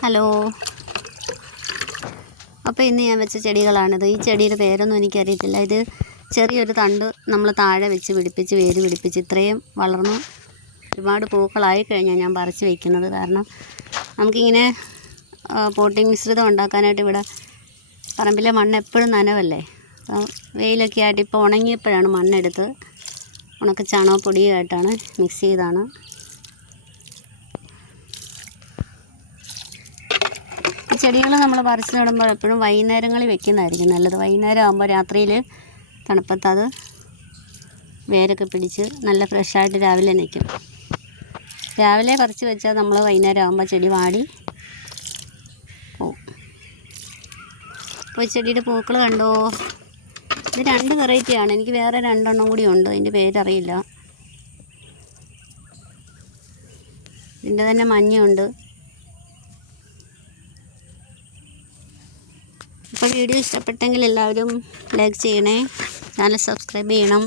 Hello. അപ്പോൾ ഇന്ന് ഞാൻ വെച്ച ചെടികളാണിത്. ഈ ചെടിയുടെ പേരൊന്നും എനിക്കറിയത്തില്ല. ഇത് ചെറിയൊരു തണ്ട് നമ്മൾ താഴെ വെച്ച് പിടിപ്പിച്ച് വേര് പിടിപ്പിച്ച് ഇത്രയും വളർന്ന് ഒരുപാട് പൂക്കളായി കഴിഞ്ഞാൽ ഞാൻ പറിച്ച് വയ്ക്കുന്നത്. കാരണം നമുക്കിങ്ങനെ പോട്ടിംഗ് മിശ്രിതം ഉണ്ടാക്കാനായിട്ട് ഇവിടെ പറമ്പിലെ മണ്ണ് എപ്പോഴും നനവല്ലേ. അപ്പോൾ വെയിലൊക്കെ ആയിട്ട് ഇപ്പോൾ ഉണങ്ങിയപ്പോഴാണ് മണ്ണെടുത്ത് ഉണക്ക ചാണകപ്പൊടിയായിട്ടാണ് മിക്സ് ചെയ്താണ്. ചെടികൾ നമ്മൾ പറിച്ച് നടുമ്പോൾ എപ്പോഴും വൈകുന്നേരങ്ങളിൽ വെക്കുന്നതായിരിക്കും നല്ലത്. വൈകുന്നേരം ആകുമ്പോൾ രാത്രിയിൽ തണുപ്പത്ത് അത് വേരൊക്കെ പിടിച്ച് നല്ല ഫ്രഷായിട്ട് രാവിലെ നിൽക്കും. രാവിലെ പറിച്ച് വെച്ചാൽ നമ്മൾ വൈകുന്നേരം ആകുമ്പോൾ ചെടി വാടി പോവും. അപ്പോൾ ചെടിയുടെ പൂക്കൾ കണ്ടോ? ഇത് 2 വെറൈറ്റിയാണ്. എനിക്ക് വേറെ 2 എണ്ണം കൂടി ഉണ്ട്. അതിൻ്റെ പേരറിയില്ല. ഇതിൻ്റെ തന്നെ മഞ്ഞയുണ്ട്. അപ്പോൾ വീഡിയോ ഇഷ്ടപ്പെട്ടെങ്കിൽ എല്ലാവരും ലൈക്ക് ചെയ്യണേ, ചാനൽ സബ്സ്ക്രൈബ് ചെയ്യണം.